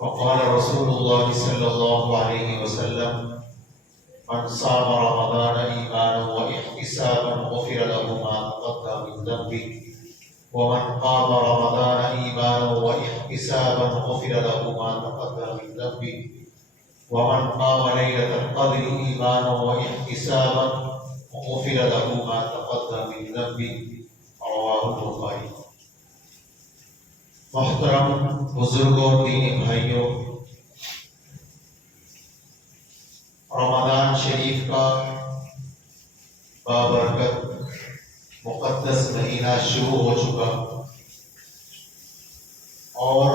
وقال رسول الله صلى الله عليه وسلم من صام رمضان إيمانا واحتسابا غفر له ما تقدم من ذنبه ومن قام رمضان إيمانا واحتسابا غفر له ما تقدم من ذنبه ومن قام ليلة القدر إيمانا واحتسابا غفر له ما تقدم من ذنبه رواه البخاری۔ محترم بزرگوں، دینی بھائیوں، رمضان شریف کا بابرکت مقدس مہینہ شروع ہو چکا اور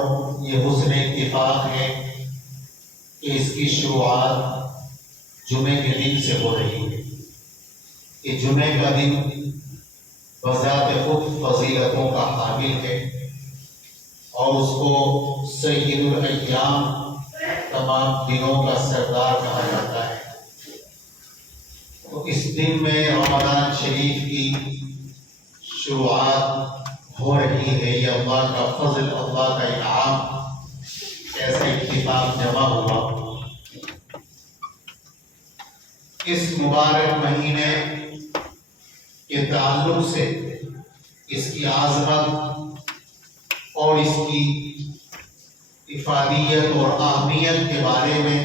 یہ حسن اتفاق ہے کہ اس کی شروعات جمعے کے دن سے ہو رہی ہے۔ کہ جمعے کا دن بذات خود فضیلتوں کا حامل ہے اور اس کو سید الایام، تمام دنوں کا سردار کہا جاتا ہے۔ تو اس دن میں رمضان شریف کی شروعات ہو رہی ہے۔ یہ اللہ کا فضل، اللہ کا انعام، ایسا اتفاق جمع ہوا۔ اس مبارک مہینے کے تعلق سے اس کی عظمت اور اس کی افادیت اور اہمیت کے بارے میں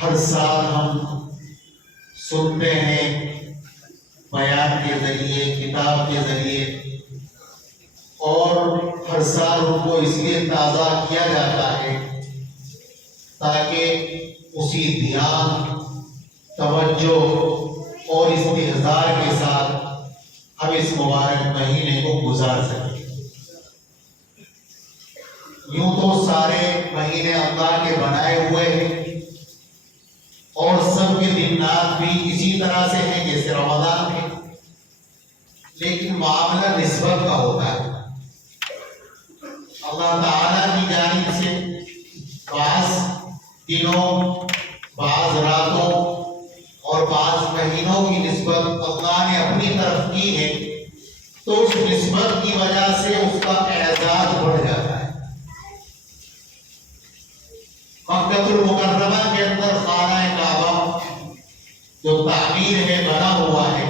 ہر سال ہم سنتے ہیں، بیان کے ذریعے، کتاب کے ذریعے، اور ہر سال ان کو اس لیے تازہ کیا جاتا ہے تاکہ اسی دھیان، توجہ اور استحضار کے ساتھ ہم اس مبارک مہینے کو گزار سکیں۔ یوں تو سارے مہینے اللہ کے بنائے ہوئے ہیں اور سب کے دنات بھی اسی طرح سے ہیں جیسے رمضان ہے، لیکن معاملہ نسبت کا ہوتا ہے۔ اللہ تعالیٰ کی جانب سے بعض دنوں، بعض راتوں اور بعض مہینوں کی نسبت اللہ نے اپنی طرف کی ہے، تو اس نسبت کی وجہ سے اس کا اعزاز بڑھ جاتا ہے۔ مکہ المکرمہ کے اندر خانہ کعبہ جو تعمیر ہے، بنا ہوا ہے،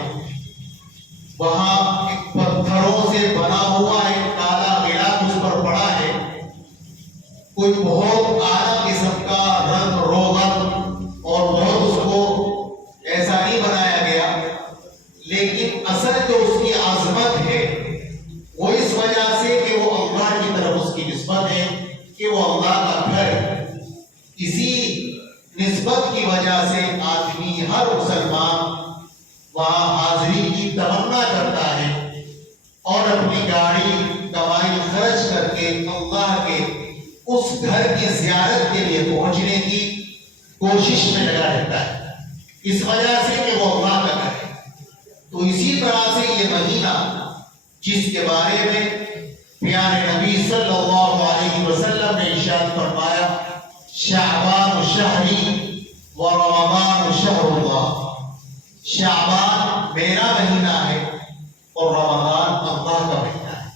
وہاں ایک پتھروں سے بنا ہوا ایک کالا غلاف اس پر پڑا ہے۔ کوئی بہت اعلیٰ قسم کا رنگ روغن اور بہت اس کو ایسا نہیں بنایا گیا، لیکن اصل جو اس کی عظمت ہے وہ اس وجہ سے کہ وہ اللہ کی طرف اس کی نسبت ہے، کہ وہ اللہ کا گھر ہے۔ اسی نسبت کی وجہ سے آدمی، ہر مسلمان وہاں حاضری کی تمنا کرتا ہے اور اپنی گاڑی کمائی خرچ کر کے اللہ کے اس گھر کی زیارت کے لیے پہنچنے کی کوشش میں لگا رہتا ہے، اس وجہ سے کہ وہ اللہ کا گھر ہے۔ تو اسی طرح سے یہ مہینہ جس کے بارے میں پیارے نبی صلی اللہ علیہ وسلم نے ارشاد فرمایا، شعبان شہری و رمضان شہر اللہ، شعبان میرا مہینہ ہے اور رمضان اللہ کا مہینہ ہے۔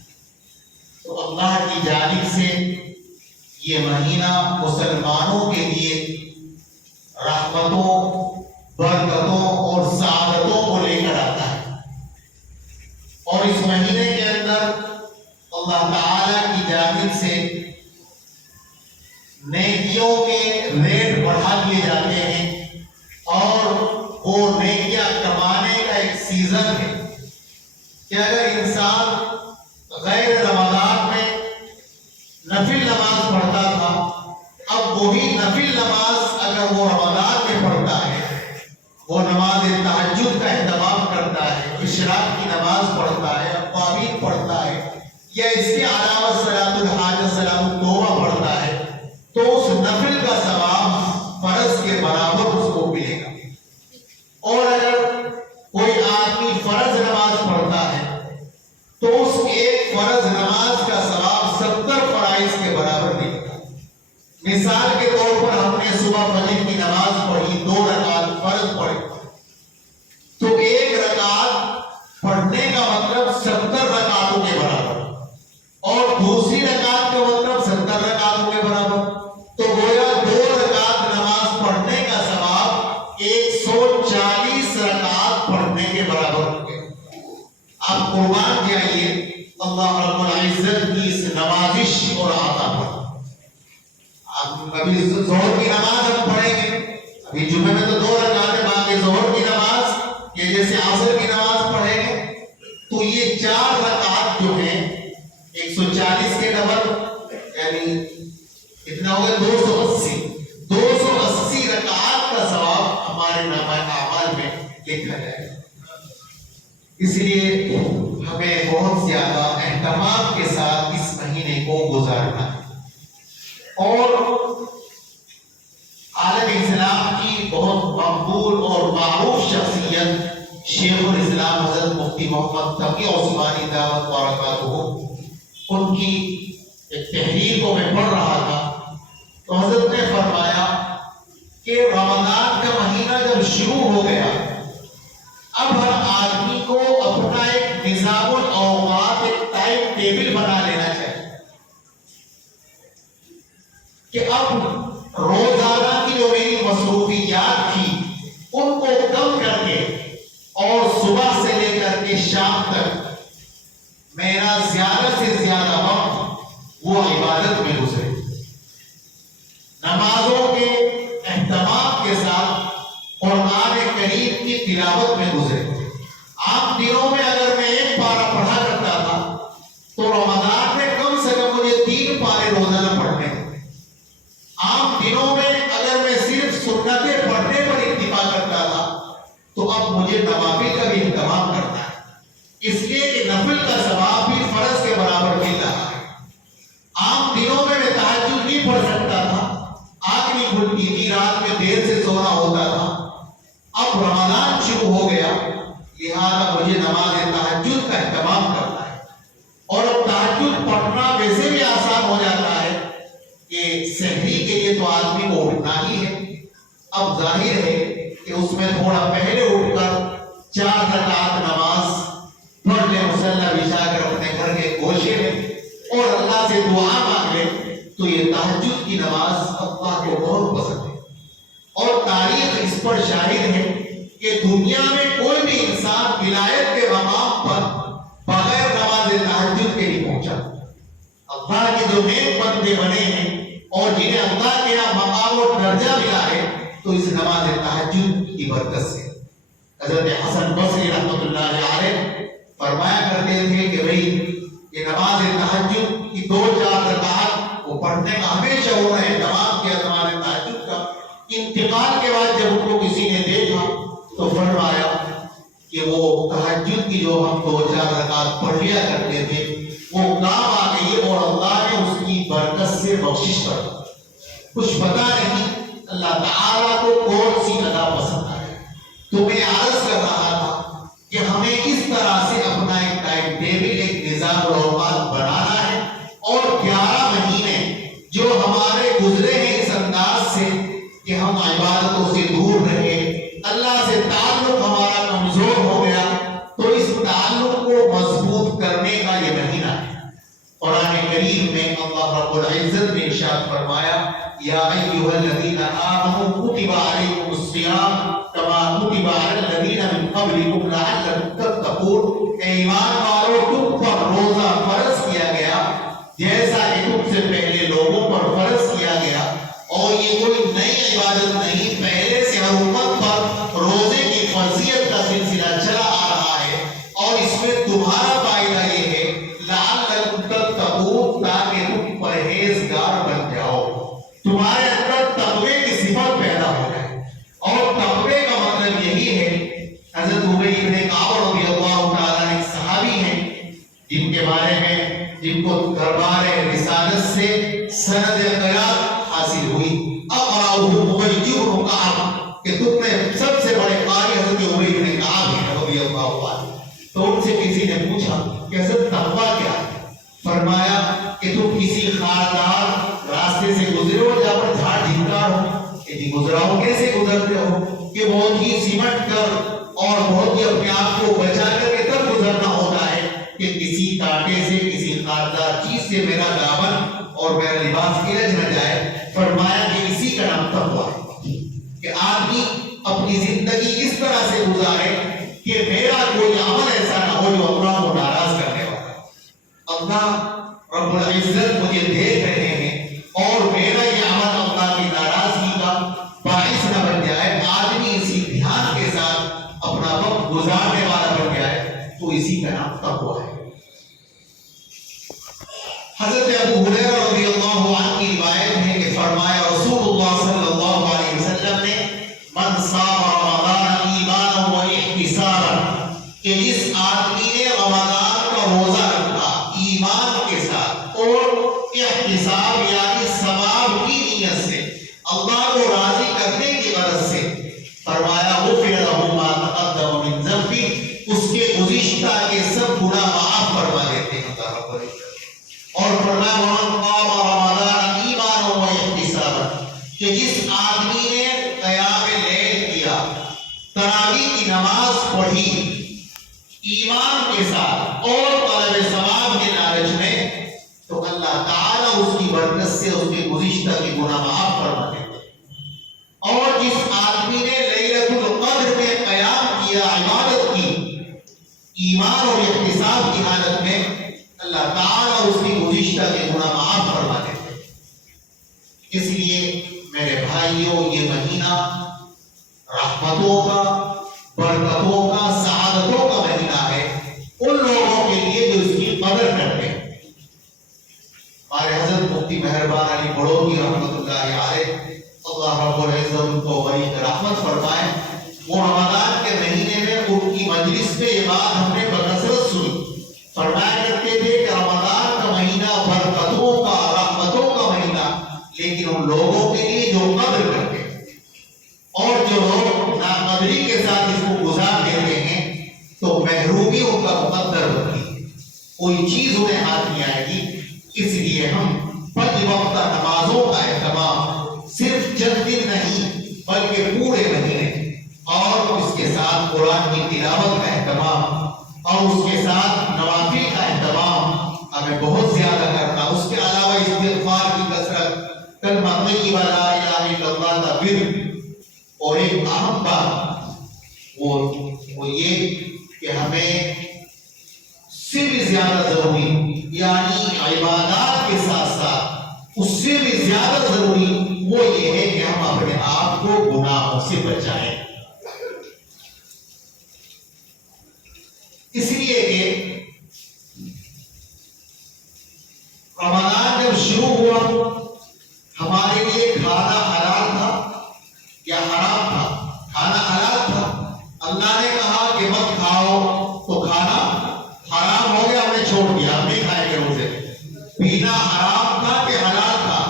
تو اللہ کی جانب سے یہ مہینہ مسلمانوں کے لیے رحمتوں، برکتوں اور سعادتوں کو لے کر آتا ہے، اور اس مہینے کے اندر اللہ تعالی کی جانب سے نیکیوں کے ریٹ بڑھا دیے جاتے ہیں، اور وہ نیکیاں کمانے کا ایک سیزن ہے کہ اگر انسان غیر رمضان میں نفل نماز پڑھتا تھا، اب وہی نفل نماز اگر وہ رمضان میں پڑھتا ہے، وہ نماز تہجد کا اہتمام کرتا ہے، اشراق کی نماز پڑھتا ہے، اوابین پڑھتا ہے، یا اس کے علاوہ صلاۃ الحاجت، صلاۃ التوبہ پڑھتا ہے، تو اس نفل کا ثواب فرض کے برابر اس کو ملے گا۔ اور اگر کوئی آدمی فرض نماز پڑھتا ہے تو اس ایک فرض نماز کا ثواب 70 فرائض کے برابر ملے گا۔ مثال کے طور پر ہم نے صبح فجر کی نماز پڑھی، 2 رکعت فرض پڑھی، تو ایک رکعت پڑھنے کا مطلب 70 رکعتوں کے برابر۔ آپ قربان جائیے اللہ رب العزت کی اس نوازش اور عطا پر۔ ابھی ظہر کی نماز ہم پڑھیں گے، ابھی جمعے میں تو 2 رکعتیں، باقی ظہر کی نماز یہ جیسے عصر کی نماز پڑھیں گے تو یہ 4 رکعت جو ہیں 140 کے ڈبل یعنی کتنا ہوگا 280 رکعات کا ثواب ہمارے نامہ اعمال میں لکھا جائے گا۔ اس لیے ہمیں بہت زیادہ اہتمام کے ساتھ اس مہینے کو گزارنا ہے۔ اور عالم اسلام کی بہت مقبول اور معروف شخصیت شیخ الاسلام حضرت مفتی محمد تقی عثمانی دعوت برکاتہ، ان کی ایک تحریر کو میں پڑھ رہا تھا تو حضرت نے فرمایا کہ رمضان کا مہینہ جب شروع ہو گیا اب ہر آدمی کو اپنا ایک نظام الاوقات، ایک ٹائم ٹیبل بنا لینا چاہیے کہ اب روزانہ کی جو میری مصروفیات تھی ان کو کم کر کے اور صبح سے لے کر کے شام تک میرا زیادہ سے زیادہ وقت وہ عبادت میں گزرے، نمازوں کے اہتمام کے ساتھ قرآن کریم کی تلاوت میں گزرے۔ عام دنوں میں اگر میں 1 پارہ پڑھا کرتا تھا تو رمضان میں کم سے کم مجھے 3 پارے روزانہ پڑھنے ہیں۔ عام دنوں میں اگر میں صرف سنتیں پڑھنے پر اکتفا کرتا تھا تو اب مجھے نوافل کا بھی اہتمام کرنا ہے، اس لیے کہ نفل کا ثواب بھی فرض کے برابر مل رہا ہے۔ عام دنوں میں تہجد نہیں پڑھ سکتا تھا، آنکھ نہیں کھلتی تھی، رات میں دیر سے سونا ہوتا تھا۔ اب رمضان شروع ہو گیا لہذا مجھے نماز تہجد کا اہتمام کرنا ہے، اور اب تہجد پڑھنا ویسے بھی آسان ہو جاتا ہے کہ سحری کے لیے تو آدمی کو اٹھنا ہی ہے۔ اب ظاہر ہے کہ اس میں تھوڑا پہلے اٹھ کر 4 رکعت نماز پڑھ لے، مصلی بچھا کر اپنے گھر کے گوشے میں، اور اللہ سے دعا مانگ لے تو یہ تہجد کی نماز اللہ کو بہت پسند ہے۔ اور تاریخ اس پر شاہد ہے کہ دنیا میں کوئی بھی انسان ولایت کے مقام پر بغیر نماز تہجد کے نہیں پہنچا۔ اللہ کے جو نیک بندے بنے ہیں اور جنہیں اللہ کے یہاں مقام و درجہ ملا ہے تو اس نماز تہجد کی برکت سے۔ حضرت حسن بصری رحمۃ اللہ علیہ فرمایا کرتے تھے کہ بھئی یہ نماز تہجد کی 2-4 رکعت وہ پڑھنے کا ہمیشہ انہوں نے اہتمام کیا نماز تہجد کا۔ انتقال کے بعد جب ان کو کسی نے دیکھا تو فرمایا کہ وہ تہجد کی جو ہم 2-4 رکعت پڑھ لیا کرتے تھے وہ کام آ گئی، اور اللہ نے اس کی برکت سے بخشش کر دی۔ کچھ پتا نہیں اللہ تعالیٰ کو کون سی ادا پسند آئے۔ تو میں عرض کر رہا تھا کہ ہمیں اس طرح سے اپنا ایک ٹائم ٹیبل، ایک نظام الاوقات بنانا ہے، اور 11 مہینے جو ہمارے گزرے ہیں اس انداز سے کہ ہم عبادتوں سے دور رہے، اللہ سے تعلق ہمارا کمزور ہو گیا، تو اس تعلق کو مضبوط کرنے کا یہ مہینہ ہے۔ قرآن کریم میں اللہ رب العزت نے ارشاد فرمایا یا ایھا الذین آمنوا کتب علیکم الصیام کما کتب علی الذین من قبلکم لعلکم تتقون، اے ایمان والو تم پر روزہ فرض کیا گیا جیسا کہ تم سے پہلے لوگوں پر فرض کیا گیا۔ اور یہ کوئی نئی عبادت نہیں، پہلے سے ہر امت پر روزے کی فرضیت کا سلسلہ چلا آ رہا ہے، اور اس میں تمہارا فائدہ یہ ہے لعلکم تتقون، تاکہ تم پرہیزگار بن جاؤ، تمہارے اندر تقوی کی صفت پیدا ہو جائے۔ اور تقوی کا مطلب یہی ہے، حضرت ابی بن کعب رضی اللہ تعالیٰ عنہ ایک صحابی ہیں جن کے بارے میں جن کو دربار رسالت سے سند قیاد حاصل ہوئی، اقرأہ ابی بن کعب، کہ تم میں سب سے بڑے قاری حضرت ابی بن کعب ہیں رضی اللہ عنہ۔ تو ان سے کسی نے پوچھا کہ حضرت تقویٰ کیا ہے؟ فرمایا کہ تم کسی خاردار راستے سے گزرے ہو جہاں پر جھاڑ جھنکار ہو، کہ جی گزرا ہو، کیسے گزرتے ہو؟ کہ بہت ہی سمٹ کر اور بہت ہی اپنے آپ کو بچا کر کے تب گزرنا ہوتا ہے کہ کسی کانٹے سے، کسی خاردار چیز سے میرا دامن اور میرا لباس الجھ نہ جائے۔ فرمایا کہ اسی کا نام تقویٰ ہے کہ آدمی اپنی زندگی اس طرح سے گزارے کہ میرا کوئی عمل ایسا نہ ہو وہ جو اللہ کو ناراض کرنے والا ہے. اللہ رب العزت مجھے دیکھ رہے ہیں اور میرا یہ عمل اللہ کی ناراضگی کا باعث نہ بن جائے. آدمی اسی دھیان کے ساتھ اپنا وقت گزارنے والا بن جائے تو اسی کا نام تقویٰ ہے. حضرت ابو ہریرہ رضی اللہ عنہ کی روایت ہے کہ فرمایا رسول اللہ صلی اللہ علیہ وسلم نے من صام رمضان ایمانا و احتسابا کہ جس آدمی نے رمضان کا روزہ رکھا ایمان کے ساتھ اور احتساب یعنی ثواب کی نیت سے اللہ کو راضی کرنے کی غرض سے فرمایا غفر له ما تقدم من ذنبه اس کے گزشتہ کے سب گناہ معاف فرما دیتے ہیں اللہ رب العزت. اور فرمایا ومن قام رمضان ایمانا و احتسابا کہ جس آدمی نے قیام لیل کیا تراویح کی نماز پڑھی ایمان کے ساتھ اور طلب ثواب کے لالچ میں تو اللہ تعالیٰ اس کی برکت سے اس کے گزشتہ کی گناہ معاف فرما دیتے ہیں. اور جس آدمی نے لیلۃ القدر میں قیام کیا عبادت کی ایمان اور احتساب کی حالت میں اللہ تعالیٰ اس کی گزشتہ کے گناہ معاف فرما دیتے ہیں. اس لیے میرے بھائیوں یہ مہینہ رحمتوں کا برکتوں کا سعادتوں کا مہینہ ہے ان لوگوں کے لیے جو اس کی قدر کرتے ہیں. ہمارے حضرت مفتی مہربان علی بڑوکی رحمۃ اللہ علیہ اللہ رب العزت ان کو بڑی رحمت فرمائے. وہ رمضان کے مہینے میں ان کی مجلس میں یہ بات ہم نے بکثرت سنی. فرمایا کرتے تھے کہ رمضان کا مہینہ برکتوں کا رحمتوں کا مہینہ لیکن ان لوگوں کے لیے جو قدر کرتے ہیں اور جو لوگ ناقدری کے ساتھ اس کو گزار دیتے ہیں تو محرومی ان کا مقدر ہوتی ہے. کوئی چیز انہیں ہاتھ نہیں آئے گی. اس لیے ہم 5 وقتہ نمازوں کا اہتمام صرف چند دن نہیں بلکہ پورے مہینے اور اس کے ساتھ قرآن کی تلاوت کا اہتمام اور اس کے ساتھ نوافل کا اہتمام ہمیں بہت زیادہ کرنا. اس کے علاوہ استغفار کی کثرت کلمہ طیبہ لا الہ الا اللہ کا ورد. اور ایک اہم بات وہ یہ کہ ہمیں سے بھی زیادہ ضروری یعنی عبادات کے ساتھ ساتھ اس سے بھی زیادہ ضروری وہ یہ ہے کہ ہم اپنے آپ کو گناہوں سے بچائیں. اس لیے کہ رمضان جب شروع ہوا ہمارے لیے کھانا حلال تھا یا حرام تھا؟ کھانا حلال تھا. اللہ نے کہا کہ مت کھاؤ تو کھانا حرام ہو گیا. ہم نے چھوڑ دیا ہم نہیں کھائیں گے روزے. پینا حرام تھا کہ حلال تھا؟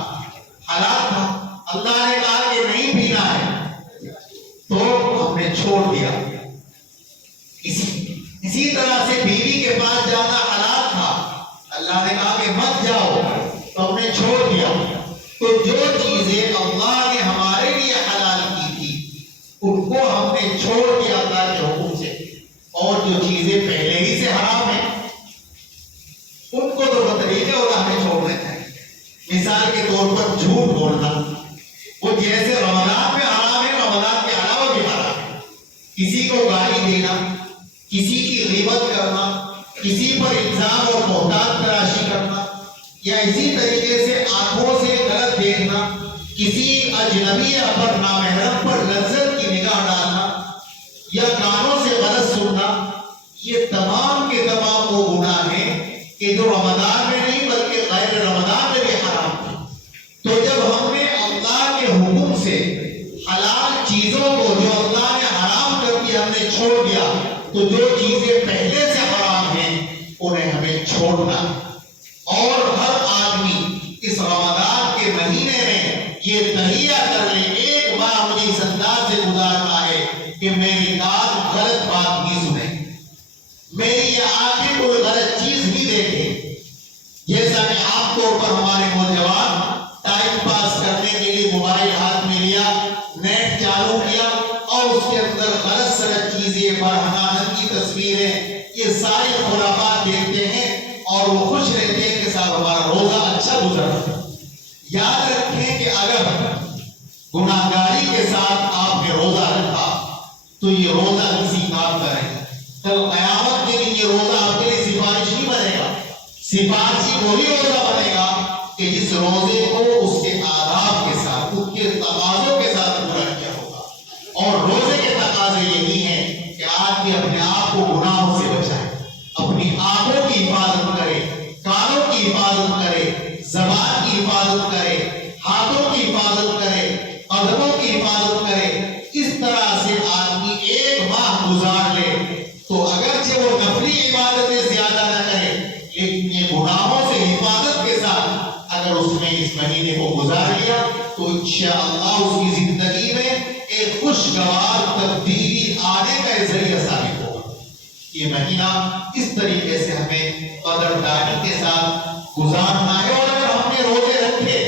حلال تھا. اللہ نے کہا کہ نہیں پینا ہے تو ہم نے چھوڑ دیا. اسی طرح سے بیوی کے پاس جانا حلال تھا. اللہ نے کہا کہ مت جاؤ تو ہم نے چھوڑ دیا. تو جو چیزیں اللہ نے ہمارے لیے حلال کی تھی ان کو ہم نے چھوڑ دیا اللہ کے حکم سے. اور جو چیزیں پہلے ہی سے حرام ہیں ان کو تو بطریقے اور ہمیں چھوڑنا چاہیے. مثال کے طور پر جھوٹ بولنا وہ جیسے رمضان میں حرام ہے رمضان کے علاوہ بھی حرام ہے. کسی کو گالی دینا, کسی کی غیبت کرنا, کسی پر الزام اور بہتان تراشی کرنا یا اسی طریقے سے آنکھوں سے غلط دیکھنا, کسی اجنبی پر نامحرم پر لذت کی نگاہ ڈالنا یا کانوں سے غلط سننا, یہ تمام کے تمام وہ گناہ ہیں کہ جو رمضان میں نہیں بلکہ غیر رمضان میں بھی حرام تھے. تو جب ہم نے اللہ کے حکم سے حلال چیزوں کو جو اللہ نے حرام کر دیا ہم نے چھوڑ دیا تو جو چیزیں پہلے سے حرام ہیں انہیں ہمیں چھوڑنا. اور ہر آدمی اس رمضان کے مہینے میں یہ تہیہ کر لے ایک بار مجھے اس انداز سے گزارنا ہے کہ میری کان غلط بات نہیں سنے, میری یہ آنکھیں کوئی غلط چیز نہیں دیکھے. جیسا کہ عام طور پر ہمارے نوجوان ٹائم پاس کرنے کے لیے موبائل ہاتھ میں لیا, نیٹ چالو کیا اور اس کے اندر غلط سلط چیزیں, برہنانت کی تصویریں, یہ ساری خرافات دیکھتے ہیں اور وہ خوش رہتے ہیں کہ صاحب ہمارا روزہ اچھا گزرا. یاد رکھیں کہ اگر گناہگاری کے ساتھ آپ نے روزہ رکھا تو یہ روزہ کسی کام کا نہیں. کل قیامت کے دن یہ روزہ آپ کے لیے سفارش نہیں بنے گا. سفارشی وہی روزہ بنے گا کہ جس روزے کو اس کے آداب کے ساتھ، اس کے تقاضوں کے ساتھ پورا کیا ہوگا. اور روزے کے تقاضے یہی ہیں کہ آدمی اپنے آپ کو گناہوں سے بچائے، اپنی آنکھوں کی حفاظت کرے، کانوں کی حفاظت کرے، زبان کی حفاظت کرے، ہاتھوں کی حفاظت کرے، قدموں کی حفاظت کرے. اس طرح سے آدمی ایک ماہ گزار لے تو اگرچہ وہ نفلی عبادتیں زیادہ نہ کرے، لیکن یہ گناہوں سے حفاظت کے ساتھ اگر اس نے اس مہینے کو گزار لیا تو انشاءاللہ اس کی زندگی میں ایک خوشگوار تبدیلی آنے کا ذریعہ ثابت ہوگا. یہ مہینہ اس طریقے سے ہمیں قدردانی کے ساتھ گزارنا ہے. اور اگر ہم نے روزے رکھے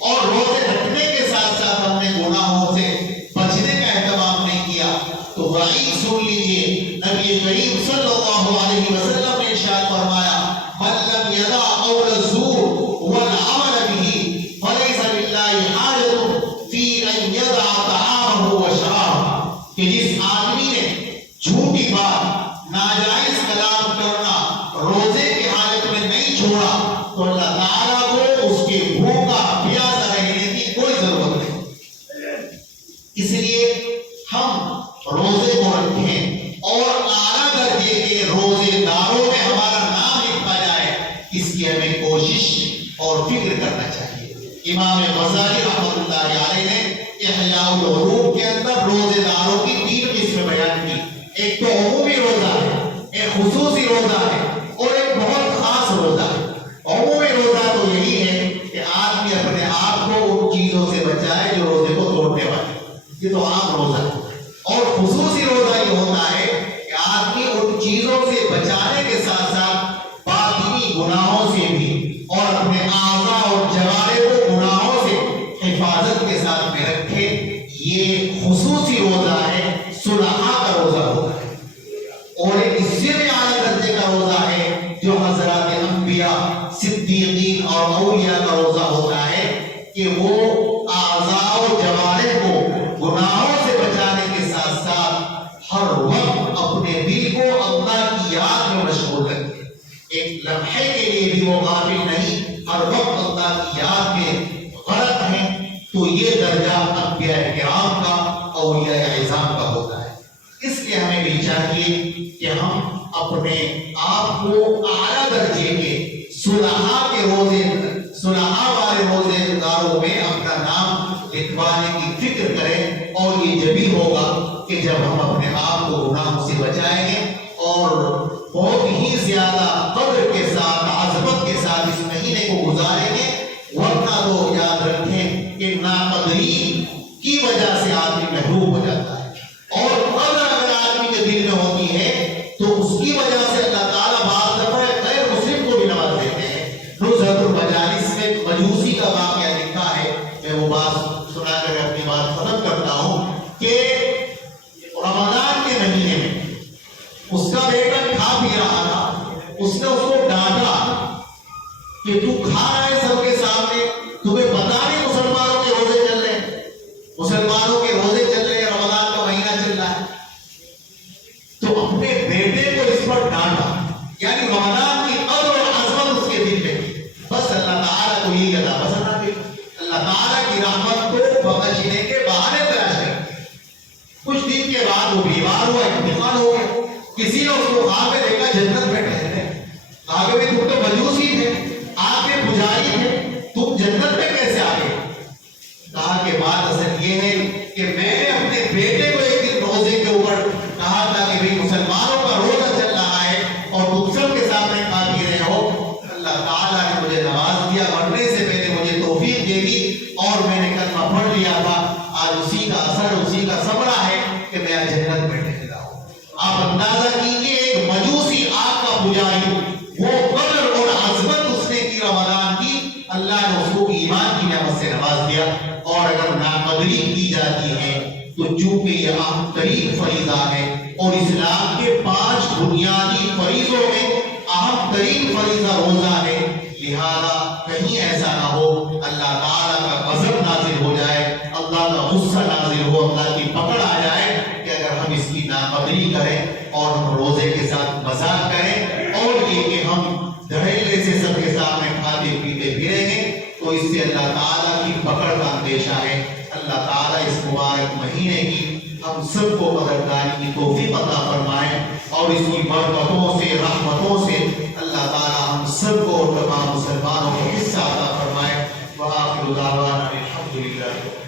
اور روزے رکھنے کے ساتھ ساتھ ہم نے گناہوں سے بچنے کا اہتمام نہیں کیا تو وعید سن لیجئے. نبی کریم صلی اللہ علیہ وسلم نے ارشاد فرمایا من لم یدع قول الزور والعمل به فليس لله حاجة في ان يدع طعامه وشرابه. کہ جس آدمی نے جھوٹی بات، ناجائز کلام کرنا روزے کی حالت میں نہیں چھوڑا تو اللہ تعالیٰ کو اس کے بھوکا پیاسا رہنے کی کوئی ضرورت نہیں. اس لیے ہم روزے کو رکھیں اور اعلیٰ درجے کے روزے داروں میں ہمارا نام لکھا جائے، اس کی ہمیں کوشش اور فکر کرنا چاہیے. امام غزالی رحمۃ اللہ علیہ نے احیاء العلوم کے اندر روزے داروں کی 3 قسمیں بیان کی. ایک تو عمومی روزہ ہے، ایک خصوصی روزہ ہے اور ایک بہت خاص روزہ ہے. عمومی روزہ تو یہی ہے کہ آدمی اپنے آپ کو ان چیزوں سے بچائے جو روزے کو توڑنے والی، یہ تو عام روزہ ہے. اور خصوصی روزہ یہ ہوتا ہے کہ آدمی ان چیزوں سے بچانے کے ساتھ ساتھ باطنی گناہوں سے بھی اور اپنے اعضاء اور جوارح کو گناہوں سے حفاظت کے ساتھ میں رکھے. یہ خصوصی روزہ ہے، صلحاء کا روزہ ہوتا ہے. اور ایک اس سے بھی اعلیٰ درجے کا روزہ ہے جو حضرات انبیاء، صدیقین اور اولیاء کا روزہ ہوتا ہے کہ وہ اعضاء و جوارح کو گناہوں سے بچانے کے ساتھ ساتھ ہر وقت اپنے دل کو اللہ کی یاد میں مشغول رکھے. ایک لمحے کے لیے بھی وہ غافل نہیں، ہر وقت اللہ کی یاد میں غرق ہیں. تو یہ درجہ انبیاء کرام کا، اولیاء اعظام کا ہوتا ہے. اس لیے ہمیں بھی چاہیے کہ ہم اپنے آپ کو اعلیٰ درجے کے صلحاء کے روزے، صلحاء والے روزے داروں میں اپنا نام لکھوانے کی فکر کریں. اور یہ جبھی ہوگا کہ جب ہم اپنے آپ کو گناہوں سے بچائیں گے اور بہت ہی زیادہ قدر کے ساتھ، عظمت کے ساتھ اس مہینے کو گزاریں گے. ورنہ تو یاد رکھیں کہ ناقدری کی وجہ سے آدمی محروم ہو جاتا ہے. اور قدر اگر آدمی کے دل میں ہوتی ہے تو اس کی وجہ سے اللہ تعالیٰ بعض دفعہ غیر مسلم کو بھی نواز دیتے ہیں. نزہۃ المجالس میں مجوسی کا واقعہ لکھا ہے، میں وہ بات سنا کر اپنی بات ختم کرتا ہوں کہ رمضان کے مہینے میں اس کا بیٹا کھا پی رہا تھا. اس نے اس کو ڈانٹا کہ تو کھا رہا ہے سب کے سامنے، تمہیں پتا نہیں مسلمانوں کے روزے چل رہے ہیں، مسلمانوں کے روزے چل رہے ہیں، رمضان کا مہینہ چل رہا ہے. تو اپنے بیٹے کو اس پر ڈانٹا، یعنی رمضان کی قدر اور عظمت اس کے دل میں. بس اللہ تعالیٰ کو یہ لگا، بس اللہ تعالیٰ کی رحمت کو بخشنے کے بہانے تلاش کر. کچھ دن کے بعد وہ بیمار ہوا، انتقال ہو گیا. کسی نے اس کو کہا کہ دیکھا جنت میں ٹھہرے، کہا کہ تم تو مجوسی تھے، آپ کے پجاری تھے، تم جنت میں کیسے آ گئے؟ کہا کہ بات اصل یہ ہے کہ میں نے اپنے بیٹے کو ایک دن روزے کے اوپر کہا تھا کہ بھئی مسلمانوں کا روزہ چل رہا ہے اور تم سب کے سامنے کھا پی رہے ہو. اللہ تعالیٰ نے مجھے نواز دیا، مرنے سے پہلے مجھے توفیق دے دی اور میں نے کلمہ پڑھ لیا تھا. آج اسی کا اثر، اسی کا ثمرہ ہے کہ میں آج جنت میں ٹھہرا ہوں. آپ اندازہ کیجئے ایک مجوسی آگ کا پجاری، وہ قدر اور عظمت اس نے کی رمضان کی، اللہ نے اس کو ایمان کی نعمت سے نواز دیا. اور اگر ناقدری کی جاتی ہے تو چونکہ یہ اہم ترین فریضہ ہے اور اسلام کے 5 بنیادی فریضوں میں اہم ترین فریضہ روزہ ہے، لہذا کہیں ایسا نہ ہو اللہ تعالیٰ کا غضب نازل ہو جائے، اللہ کا غصہ نازل ہو، اللہ کی پکڑ آ جائے کہ اگر ہم اس کی ناقدری کریں اور ہم روزے کے ساتھ مذاق کریں دھڑیلے سے سب کے سامنے کھاتے پیتے پھریں گے تو اس سے اللہ تعالیٰ کی پکڑ کا اندیشہ ہے۔ اللہ تعالیٰ اس مبارک مہینے کی ہم سب کو قدردانی کی توفیق عطا فرمائے اور اس کی برکتوں سے رحمتوں سے اللہ تعالیٰ ہم سب کو اور تمام مسلمانوں کو حصہ عطا فرمائے۔ وآخر دعوانا الحمدللہ۔